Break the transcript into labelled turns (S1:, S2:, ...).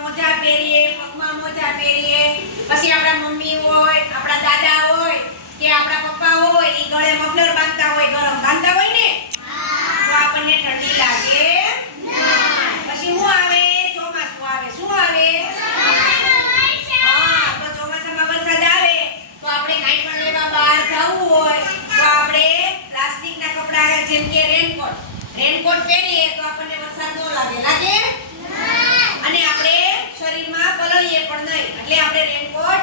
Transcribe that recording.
S1: મોજા પહેરીએ, પગમાં મોજા પહેરીએ. પછી આપણા મમ્મી હોય, આપણા દાદા હોય, કે આપણા પપ્પા હોય એ ગળે મફલર બાંધતા હોય, ગરમ બાંધતા હોય ને? તો આપણને ઠંડી લાગે પછી શું આવે? ચોમાસું આવે. શું આવે? હા, તો ચોમાસામાં વરસાદ આવે, તો આપણે કાંઈ પણ લેવા બહાર જવું હોય, તો આપણે પ્લાસ્ટિકના કપડાં, જેમ કે રેનકોટ રેનકોટ પહેરીએ તો આપણને વરસાદ ન લાગે. લાગે? એટલે આપણે રેનકોટ